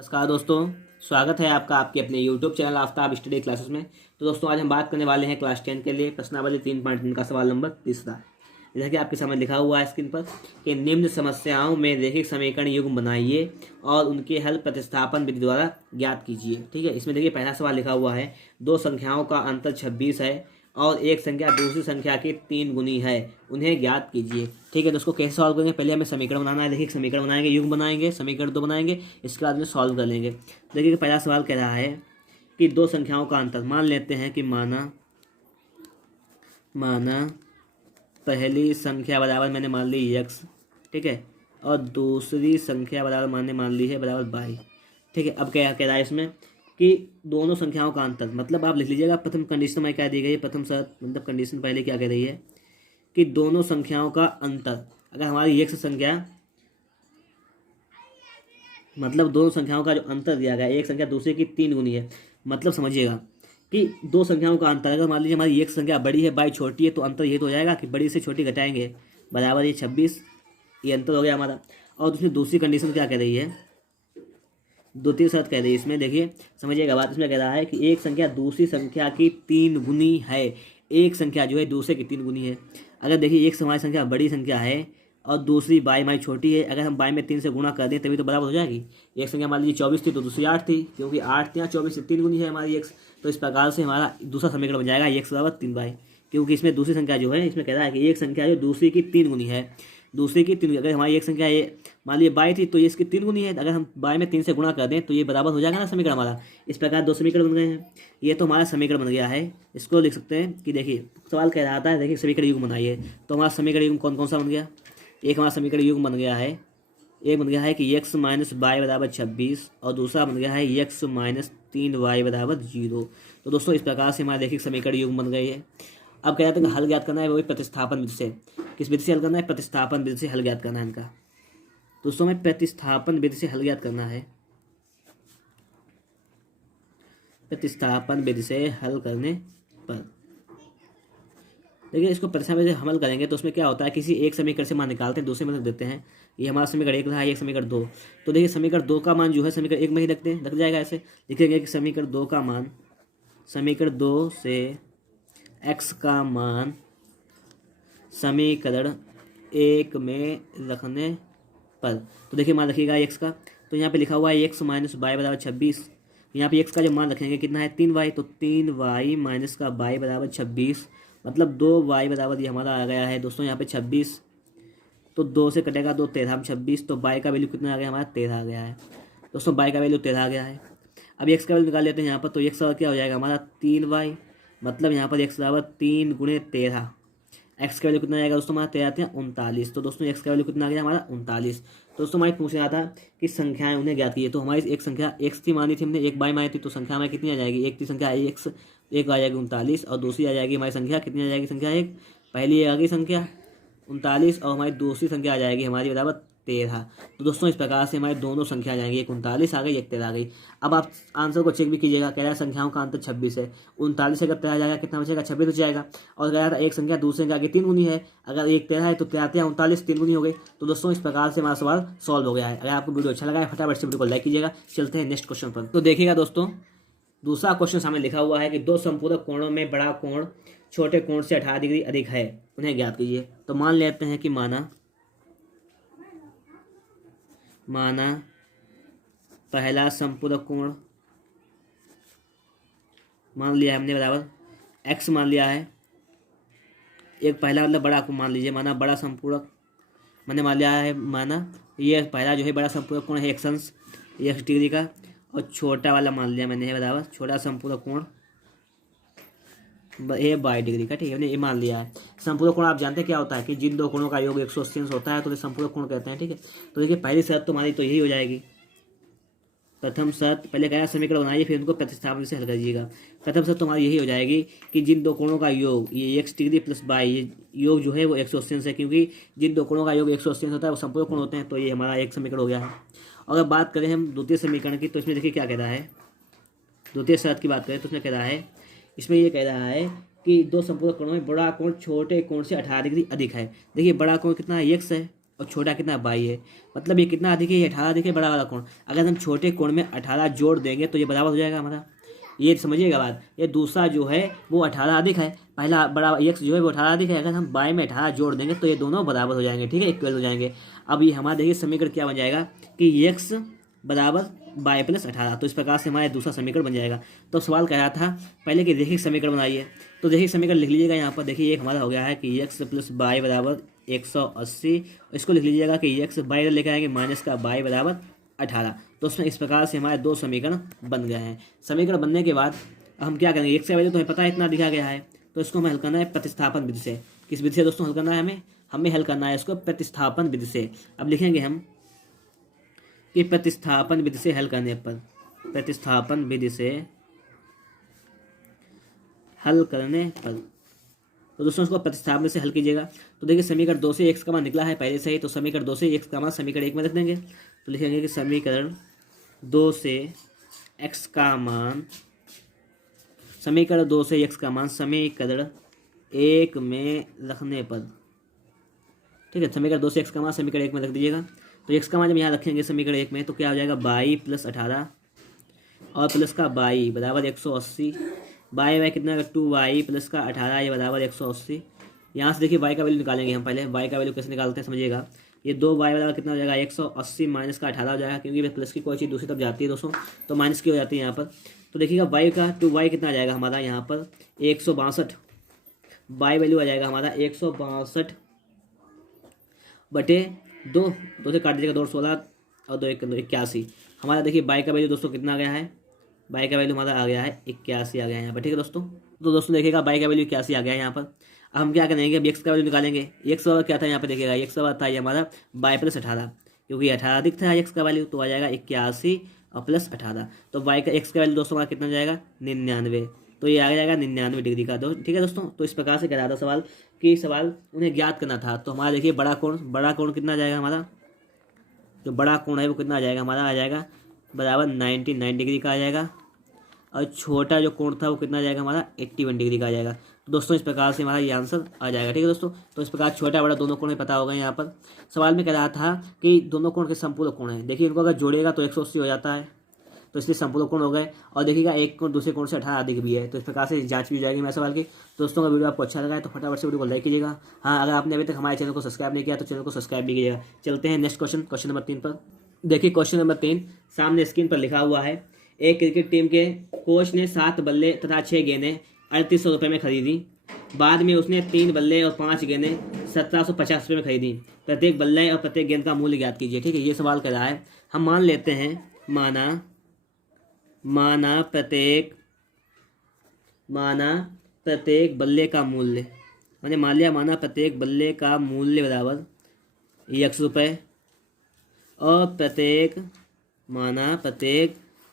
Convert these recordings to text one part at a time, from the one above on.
नमस्कार दोस्तों, स्वागत है आपका आपके अपने YouTube channel Aftab study classes में। तो दोस्तों आज हम बात करने वाले हैं क्लास 10 के लिए प्रश्नावली 3.3 का सवाल नंबर 3। जैसा कि आपके सामने लिखा हुआ है स्क्रीन पर कि निम्न समस्याओं में रैखिक समीकरण युग्म बनाइए और उनके हल प्रतिस्थापन विधि द्वारा ज्ञात कीजिए। ठीक है, इसमें देखिए पहला सवाल लिखा हुआ है दो संख्याओं का अंतर 26 है और एक संख्या दूसरी संख्या की 3 गुनी है, उन्हें ज्ञात कीजिए। ठीक है, तो उसको कैसे सॉल्व करेंगे? पहले हमें समीकरण बनाना है। देखिए समीकरण बनाएंगे, युग्म बनाएंगे, समीकरण दो बनाएंगे, इसके बाद में सॉल्व कर लेंगे। देखिए पहला सवाल कह रहा है कि दो संख्याओं का अंतर मान लेते हैं कि माना पहली संख्या बराबर मैंने मान ली x, ठीक है, और दूसरी संख्या बराबर मान ली है बराबर y। ठीक है, अब क्या कह रहा है इसमें कि दोनों संख्याओं का अंतर, मतलब आप लिख लीजिएगा प्रथम कंडीशन में क्या दी गई है, प्रथम शर्त मतलब कंडीशन पहले क्या कह रही है कि दोनों संख्याओं का अंतर, अगर हमारी x संख्या मतलब दोनों संख्याओं का जो अंतर दिया गया है एक संख्या दूसरे की 3 गुनी है, मतलब समझिएगा कि दो संख्याओं का अंतर, अगर मान लीजिए हमारी एक संख्या बड़ी है y छोटी है, तो अंतर ये तो हो जाएगा कि बड़ी से छोटी घटाएंगे बराबर ये 26, ये अंतर हो गया हमारा। और उसमें दूसरी कंडीशन क्या कह रही है, द्वितीय शर्त कह रही है इसमें, देखिए समझिएगा बात। इसमें कह रहा है कि एक संख्या दूसरी संख्या की 3 गुनी है, एक संख्या जो है दूसरे की 3 गुनी है। अगर देखिए एक हमारी संख्या बड़ी संख्या है और दूसरी बाई हमारी छोटी है, अगर हम बाई में 3 से गुणा कर दें तभी तो बराबर हो जाएगी। एक संख्या मान लीजिए 24 थी तो दूसरी 8 थी, क्योंकि 8 थी 24 से 3 गुनी है हमारी x, तो इस प्रकार से हमारा दूसरा समीकरण बन जाएगा x बराबर 3y, क्योंकि इसमें दूसरी संख्या जो है इसमें कह रहा है कि एक संख्या जो दूसरी की 3 गुनी है, दूसरी की 3, अगर हमारी एक संख्या ये मान लीजिए बाई थी तो ये इसकी 3 गुनी है, अगर हम बाई में 3 से गुणा कर दें तो ये बराबर हो जाएगा ना समीकरण हमारा। इस प्रकार दो समीकरण बन गए हैं, ये तो हमारा समीकरण बन गया है। इसको लिख सकते हैं कि देखिए सवाल कह रहा था देखिए समीकरण युग्म बनाइए, तो हमारा समीकरण युग्म कौन कौन सा बन गया, एक हमारा समीकरण युग्म बन गया है, एक बन गया है कि x माइनस वाई बराबर 26 और दूसरा बन गया है x माइनस 3y बराबर 0। तो दोस्तों इस प्रकार से हमारे देखिए समीकरण युग्म बन गई है। अब कह जाते हैं हल ज्ञात करना है, वही प्रतिस्थापन विधि से। किस विधि से हल करना है? प्रतिस्थापन विधि से हल ज्ञात करना है इनका। दोस्तों में प्रतिस्थापन विधि से हल ज्ञात करना है, प्रतिस्थापन विधि से हल करने पर देखिए इसको प्रतिस्थापन से हमल करेंगे तो उसमें क्या होता है, किसी एक समीकरण से मान निकालते हैं, दूसरे में रख देते हैं। ये हमारा समीकरण 1 रहा है, ये समीकरण 2, तो देखिए समीकरण 2 का मान जो है समीकरण 1 में ही रखते हैं, रख जाएगा। ऐसे लिखेंगे कि समीकरण 2 का मान, समीकरण 2 से x का मान समीकरण 1 में रखने पर, तो देखिए मान रखिएगा x का, तो यहाँ पे लिखा हुआ है x माइनस वाई बराबर 26, यहाँ पे x का जो मान रखेंगे कितना है 3y, तो 3y माइनस का y बराबर 26, मतलब 2y बराबर ये हमारा आ गया है दोस्तों यहाँ पे 26, तो 2 से कटेगा 2, 13 में 26, तो y का वैल्यू कितना आ गया हमारा 13 आ गया है दोस्तों, y का वैल्यू 13 आ गया है। अब x का वैल्यू निकाल लेते हैं यहाँ पर, तो x का क्या हो जाएगा हमारा 3y, मतलब यहाँ पर x बराबर 3 गुणे 13, x का वैल्यू कितना आएगा दोस्तों हमारा 13 आते हैं 39, तो दोस्तों x का वैल्यू कितना आ गया हमारा 39। दोस्तों हमारी पूछ रहा था कि संख्याएं उन्हें ज्ञात कीजिए, तो हमारी एक संख्या x थी मानी थी हमने, एक बाई मानी थी, तो संख्या हमारी कितनी आ जाएगी, एक थी संख्या x, एक आ जाएगी 39 और दूसरी आ जाएगी हमारी संख्या कितनी आ जाएगी, संख्या एक, पहली आ गई संख्या 39 और हमारी दूसरी संख्या आ जाएगी हमारी बराबर 13। तो दोस्तों इस प्रकार से हमारी दोनों संख्या आ जाएंगी, एक 39 आ गई, एक 13 आ गई। अब आप आंसर को चेक भी कीजिएगा, कह रहा है संख्याओं का अंतर 26 है, 39 से अगर 13 जाएगा कितना बचेगा 26 बच जाएगा, और कह रहा था एक संख्या दूसरी संख्या की 3 गुनी है, अगर एक 13 है तो 13 39 3 गुनी हो गई। तो दोस्तों इस प्रकार से हमारा सवाल सॉल्व हो गया है। अगर आपको वीडियो अच्छा लगा है फटाफट से वीडियो को लाइक कीजिएगा। चलते हैं नेक्स्ट क्वेश्चन पर। तो देखिएगा दोस्तों दूसरा क्वेश्चन सामने लिखा हुआ है कि दो संपूरक कोणों में बड़ा कोण छोटे कोण से 18 डिग्री अधिक है, उन्हें ज्ञात कीजिए। तो मान लेते हैं कि माना पहला संपूरक कोण मान लिया है हमने बराबर x मान लिया है, एक पहला मतलब बड़ा कोण मान लीजिए, माना बड़ा संपूरक मैंने मान लिया है, माना ये पहला जो है बड़ा संपूरक कोण है x डिग्री का, और छोटा वाला मान लिया मैंने बराबर छोटा संपूरक कोण ये 22 डिग्री का। ठीक है, मैंने ये मान लिया है। संपूरक कोण आप जानते हैं क्या होता है कि जिन दो कोणों का योग 180 अंश होता है तो संपूरक कोण कहते हैं। ठीक है, तो देखिए पहली शर्त तो हमारी तो यही हो जाएगी, प्रथम शर्त पहले क्या समीकरण बनाइए फिर उनको प्रतिस्थापन से हल करिएगा। प्रथम शर्त तो हमारी यही हो जाएगी कि जिन दो कोणों का योग ये x डिग्री प्लस बाई ये योग जो है वो 180 अंश है, क्योंकि जिन दो कोणों का योग 180 अंश होता है वो संपूरक कोण होते हैं, तो ये हमारा एक समीकरण हो गया है। और अगर बात करें हम द्वितीय समीकरण की, तो इसमें देखिए क्या कह रहा है, द्वितीय शर्त की बात करें तो उसमें कह रहा है, इसमें ये कह रहा है कि दो संपूरक कोणों में बड़ा कोण छोटे कोण से 18 डिग्री अधिक है। देखिए बड़ा कोण कितना है x है और छोटा कितना बाई है। मतलब ये कितना अधिक है, ये 18 अधिक है बड़ा वाला कोण। अगर हम छोटे कोण में 18 जोड़ देंगे तो ये बराबर हो जाएगा हमारा। ये समझिएगा बात। ये दूसरा जो है वो 18 अधिक है, पहला बड़ा एक्स जो है वो 18 अधिक है। अगर हम बाई में 18 जोड़ देंगे तो ये दोनों बराबर हो जाएंगे, ठीक है, इक्वल हो जाएंगे। अब ये हमारा देखिए समीकरण क्या बन जाएगा कि एक्स बराबर बाई प्लस 18। तो इस प्रकार से हमारा दूसरा समीकरण बन जाएगा। तो सवाल कह रहा था पहले कि रेखिक समीकरण बनाइए। तो रेखिक समीकरण लिख लीजिएगा यहाँ पर। देखिए एक हमारा हो गया है कि एक्स प्लस बाई बराबर 180। इसको लिख लीजिएगा कि एक्स बाई लेकर आएंगे माइनस का बाई बराबर 18। तो उसमें इस प्रकार से हमारे दो समीकरण बन गए हैं। समीकरण बनने के बाद हम क्या करेंगे, एक्स का वैल्यू तो हमें पता है इतना दिखा गया है, तो इसको हमें हल करना है प्रतिस्थापन विधि से। किस विधि से दोस्तों हल करना है, हमें हल करना है इसको प्रतिस्थापन विधि से। अब लिखेंगे हम कि प्रतिस्थापन विधि से हल करने पर, प्रतिस्थापन विधि से हल करने पर, तो दोस्तों उसको प्रतिस्थापन से हल कीजिएगा। तो देखिए समीकरण 2 से x का मान निकला है पहले से ही, तो समीकरण 2 से x का मान समीकरण 1 में रख देंगे। तो लिखेंगे कि समीकरण 2 से x का मान, समीकरण 2 से x का मान समीकरण 1 में रखने पर, ठीक है, समीकरण 2 से x का मान समीकरण 1 में रख दीजिएगा। तो x का मान जब यहाँ रखेंगे समीकरण 1 में तो क्या हो जाएगा, बाई प्लस 18 और प्लस का बाई बराबर 180। बाई बाई कितना, 2y प्लस का 18 ये बराबर 180। यहाँ से देखिए y का वैल्यू निकालेंगे हम। पहले y का वैल्यू कैसे निकालते हैं समझिएगा। ये 2y बराबर कितना हो जाएगा, 180 माइनस का 18 हो जाएगा, क्योंकि प्लस की कोई चीज़ दूसरी तरफ जाती है दोस्तों, तो माइनस की हो जाती है यहाँ पर। तो देखिएगा y का 2y कितना आ जाएगा हमारा यहाँ पर 162। y वैल्यू आ जाएगा हमारा 162 बटे 2 से काट दीजिएगा, 2 16 और 2 81। हमारा देखिए y का वैल्यू दोस्तों कितना आ गया है, y का वैल्यू हमारा आ गया है 81 आ गया है यहाँ पर, ठीक है दोस्तों। तो दोस्तों देखिएगा y का वैल्यू 81 आ गया है यहाँ पर। अब हम क्या करेंगे, अब x का वैल्यू निकालेंगे। x का क्या था यहाँ पे देखिएगा, x का था ये हमारा बाई प्लस 18, क्योंकि 18 अधिक था x का वैल्यू, तो आ जाएगा 81 और प्लस 18। तो y का x का वैल्यू दोस्तों हमारा कितना हो जाएगा 99। तो ये आ जाएगा 99 डिग्री का, ठीक है दोस्तों। तो इस प्रकार से कह रहा था सवाल कि सवाल उन्हें ज्ञात करना था। तो हमारा देखिए बड़ा कोण कितना आ जाएगा हमारा, जो बड़ा कोण है वो कितना आ जाएगा हमारा, आ जाएगा बराबर 99 डिग्री का आ जाएगा। और छोटा जो कोण था वो कितना आ जाएगा हमारा 81 डिग्री का आ जाएगा। तो दोस्तों इस प्रकार से हमारा ये आंसर आ जाएगा, ठीक है दोस्तों। तो इस प्रकार छोटा बड़ा दोनों कोण में पता होगा। यहाँ पर सवाल में कह रहा था कि दोनों कोण के समपूर्ण कोण है। देखिए इनको अगर जोड़ेगा तो 180 हो जाता है, तो इसलिए समपूर्ण कोण हो गए। और देखिएगा एक कोण दूसरे कोण से 18 अधिक भी है, तो इस प्रकार से जांच भी हो जाएगी मेरे सवाल की। दोस्तों अगर वीडियो आपको अच्छा लगा है तो फटाफट से वीडियो को लाइक कीजिएगा। हाँ, अगर आपने अभी तक हमारे चैनल को सब्सक्राइब नहीं किया तो चैनल को सब्सक्राइब भी कीजिएगा। चलते हैं नेक्स्ट क्वेश्चन नंबर 3 पर। देखिए क्वेश्चन नंबर 3 सामने स्क्रीन पर लिखा हुआ है। एक क्रिकेट टीम के कोच ने 7 बल्ले तथा 6 गेंदें 3800 रुपये में खरीदी। बाद में उसने 3 बल्ले और 5 गेंदें 1750 रुपये में खरीदी। प्रत्येक बल्ले और प्रत्येक गेंद का मूल्य ज्ञात कीजिए, ठीक है। ये सवाल कर रहा है। हम मान लेते हैं, माना प्रत्येक बल्ले का मूल्य, मैंने मान लिया माना प्रत्येक बल्ले का मूल्य बराबर x रुपये और प्रत्येक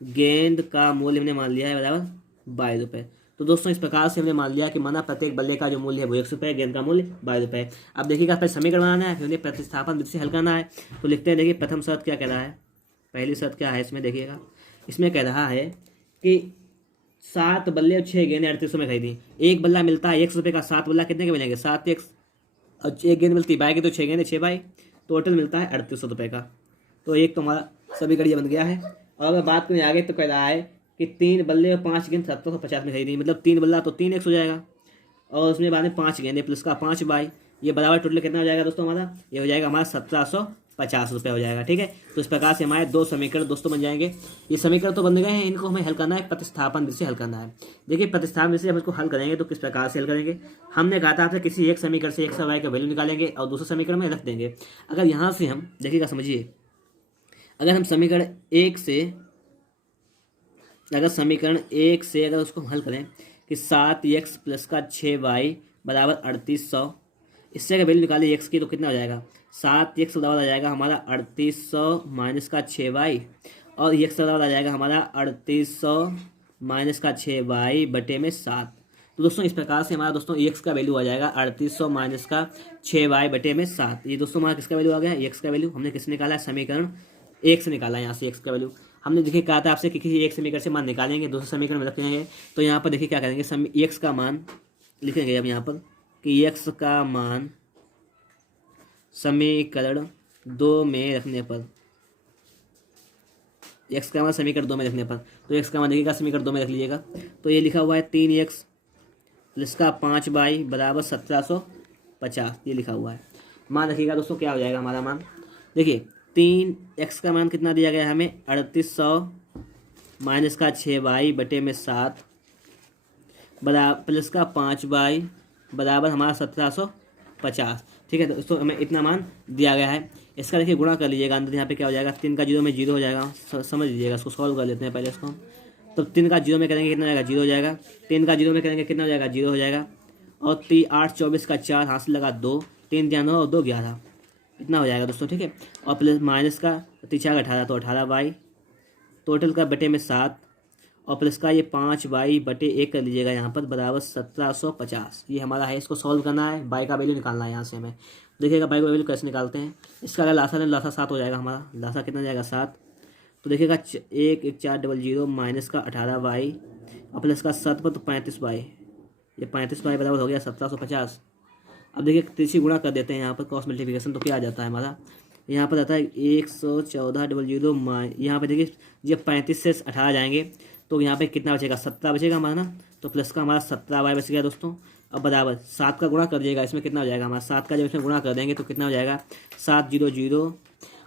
गेंद का मूल्य हमने मान लिया है बराबर 22 रुपये। तो दोस्तों इस प्रकार से हमने मान लिया कि माना प्रत्येक बल्ले का जो मूल्य है वो 1 रुपये, गेंद का मूल्य 22 रुपये। अब देखिएगा पहले समीकरण बनाना है, फिर उन्हें प्रतिस्थापन विधि से हल करना है। तो लिखते हैं, देखिए प्रथम शर्त क्या कह रहा है, पहली शर्त क्या है इसमें देखिएगा। इसमें कह रहा है कि 7 बल्ले और 6 गेंदें 3800 में खरीदी। एक बल्ला मिलता है 1 रुपये का, 7 बल्ला कितने के मिलेंगे 7x, और 1 गेंद मिलती है बाई की, तो 6 गेंदें 6 बाई, टोटल मिलता है 3800 रुपये का। तो एक तो हमारा समीकरण बन गया है। और अगर बात करें आगे तो कह रहा है कि 3 बल्ले और 5 गेंद 1750 में खरीदी, मतलब 3 बल्ला तो 3x हो जाएगा, और उसमें बाद में 5 गेंदें प्लस का 5 बाई, ये बराबर टोटल कितना हो जाएगा दोस्तों हमारा, ये हो जाएगा हमारा 1750 रुपये हो जाएगा, ठीक है। तो इस प्रकार से हमारे 2 समीकरण दोस्तों बन जाएंगे। ये समीकरण तो बन गए हैं, इनको हमें हल करना है प्रतिस्थापन विधि से हल करना है। देखिए प्रतिस्थापन विधि से हम इसको हल करेंगे तो किस प्रकार से हल करेंगे। हमने कहा था आपसे किसी एक समीकरण से x और y का वैल्यू निकालेंगे और दूसरे समीकरण में रख देंगे। अगर यहाँ से हम देखिएगा, समझिए, अगर हम समीकरण 1 से अगर उसको हम हल करें कि 7x प्लस का 6y बराबर 3800, इससे अगर वैल्यू निकालें x की तो कितना हो जाएगा, 7x बराबर आ जाएगा हमारा 3800 माइनस का 6y, और x बराबर आ जाएगा हमारा 3800 माइनस का 6y बटे में 7। तो दोस्तों इस प्रकार से हमारा दोस्तों x का वैल्यू आ जाएगा 3800 माइनस का 6y बटे में 7। ये दोस्तों हमारा किसका वैल्यू आ गया, x का वैल्यू हमने किससे निकाला है, समीकरण 1 से निकाला है। यहाँ से x का वैल्यू हमने देखिए कहा था आपसे कि किसी एक समीकरण से मान निकालेंगे, दूसरे समीकरण में रखेंगे। तो यहाँ पर देखिए क्या करेंगे, x का मान लिखेंगे अब यहाँ पर कि x का मान समीकरण 2 में रखने पर, एक्स का मान समीकरण 2 में रखने पर, तो एक्स का मान देखिएगा समीकरण 2 में रख लीजिएगा। तो ये लिखा हुआ है 3x प्लस का 5y बराबर 1750, ये लिखा हुआ है। मान रखिएगा दोस्तों, क्या हो जाएगा हमारा मान, देखिए 3x का मान कितना दिया गया है हमें 3800 माइनस का 6y बटे में 7 बराबर प्लस का 5y बराबर हमारा 1750। ठीक है, तो दोस्तों हमें इतना मान दिया गया है। इसका देखिए गुणा कर लीजिएगा अंदर, यहाँ पे क्या हो जाएगा 3 का 0 में 0 हो जाएगा। समझ लीजिएगा, इसको सॉल्व कर लेते हैं पहले इसको। तो 3 का 0 में करेंगे कितना हो जाएगा 0 हो जाएगा, 3 का 0 में करेंगे कितना हो जाएगा 0 हो जाएगा, और 8 24 का 4 हाथ से लगा 2, 3 ध्यान हो और 2 11, इतना हो जाएगा दोस्तों। ठीक है, और प्लस माइनस का 3 का 18 तो 18y टोटल का बटे में 7 और प्लस का ये 5y बटे 1 कर लीजिएगा यहाँ पर बराबर 1750। ये हमारा है, इसको सॉल्व करना है, y का वैल्यू निकालना है यहाँ से हमें। देखिएगा y का वैल्यू कैसे निकालते हैं। इसका अगर लासा लासा 7 हो जाएगा हमारा, लासा कितना जाएगा 7। तो देखिएगा 11400 माइनस का 18y और प्लस का 7 पर तो 35y, ये 35y बराबर हो गया 1750। अब देखिए तिरछी गुणा कर देते हैं यहाँ पर क्रॉस मल्टीप्लिकेशन, तो क्या आ जाता है हमारा, यहाँ पर आता है 11400 यहाँ पे देखिए जब 35 से 18 जाएंगे तो यहाँ पे कितना बचेगा 17 बचेगा हमारा ना, तो प्लस का हमारा 17y बच गया दोस्तों। अब बराबर 7 का गुणा कर दिएगा, इसमें कितना हो जाएगा हमारा 7 का जब इसमें गुणा कर देंगे तो कितना हो जाएगा 700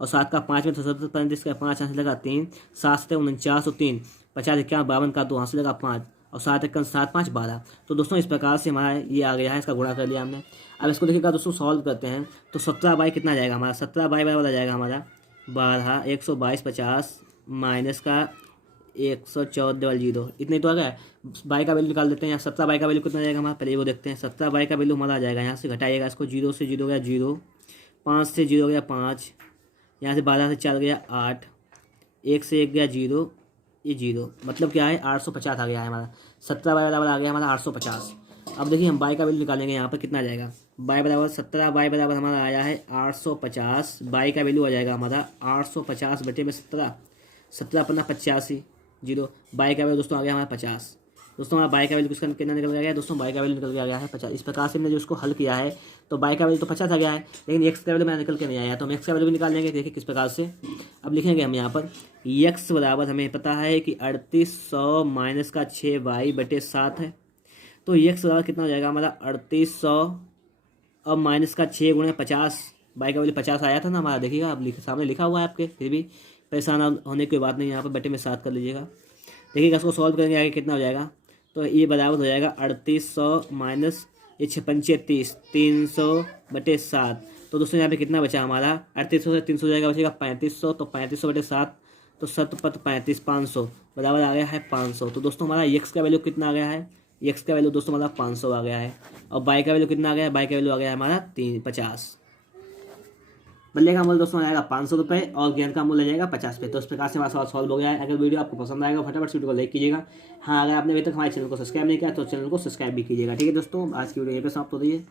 और 7 का 5 में तो 35 का 5 यहाँ से लगा 3, 7 से 49 और 3 50 51 52 का 2 यहाँ से लगा 5 और 7 1 7 5 12। तो दोस्तों इस प्रकार से हमारा ये आ गया है, इसका गुणा कर लिया हमने। अब इसको देखिएगा दोस्तों सॉल्व करते हैं, तो 17y कितना जाएगा हमारा, 17y बराबर आ जाएगा हमारा 12 12250 माइनस का 11400, इतने तो आ गया। y का वैल्यू निकाल देते हैं, यहाँ 17y का वैल्यू कितना जाएगा हमारा, पहले वो देखते हैं। 17y का वैल्यू हमारा आ जाएगा, यहाँ से घटाइएगा इसको, 0 से 0 गया 0, 5 से 0 गया 5, यहाँ से 12 से 4 गया 8, 1 से 1 गया 0, ये 0, मतलब क्या है 850 आ गया है हमारा। 17y बराबर आ गया हमारा 850। अब देखिए हम y का वैल्यू निकालेंगे, यहाँ पर कितना आ जाएगा y बराबर 17y बराबर हमारा आया है 850, y का वैल्यू आ जाएगा हमारा 850 बटे में 17, 17 पन्ना 85 0, y का वैल्यू दोस्तों आ गया हमारा 50। दोस्तों हमारा y का वैल्यू किसका कितना निकल गया है दोस्तों, y का वैल्यू निकल के आ गया है 50। इस प्रकार से हमने जो उसको हल किया है तो y का वैल्यू तो 50 आ गया है, लेकिन x का वैल्यू मेरा निकल के नहीं आया, तो हम x का वैल्यू भी निकाल लेंगे। देखिए किस प्रकार से, अब लिखेंगे हम यहाँ पर x बराबर हमें पता है कि 3800 माइनस का 6y बटे 7 है, तो x बराबर कितना हो जाएगा हमारा 3800 और माइनस का 6 गुणे 50, y का वैल्यू 50 आया था ना हमारा। देखिएगा अब सामने लिखा हुआ है आपके, फिर भी परेशान होने की बात नहीं, यहाँ पर बटे में 7 कर लीजिएगा। देखिएगा इसको सॉल्व करेंगे आगे कितना हो जाएगा, तो ये बराबर हो जाएगा 3800 माइनस ये 35 300 बटे 7। तो दोस्तों यहाँ पे कितना बचा हमारा 3800 से 300 जाएगा, बचेगा 3500, तो 3500 बटे 7 तो 7 पत 35 500 बराबर आ गया है 500। तो दोस्तों हमारा x का वैल्यू कितना आ गया है, x का वैल्यू दोस्तों हमारा 500 आ गया है, और y का वैल्यू कितना आ गया है, y का वैल्यू आ गया है हमारा 350। बल्ले का मूल्य दोस्तों आएगा 500 रुपये और गेंद का मूल्य जाएगा 50 पे। तो इस प्रकार से हमारा सवाल सॉल्व हो गया है। अगर वीडियो आपको पसंद आएगा फटाफट वीडियो को लाइक कीजिएगा। हाँ, अगर आपने अभी तक हमारे चैनल को सब्सक्राइब नहीं किया तो चैनल को सब्सक्राइब भी कीजिएगा। ठीक है दोस्तों, आज की वीडियो यहीं पे समाप्त हो रही है।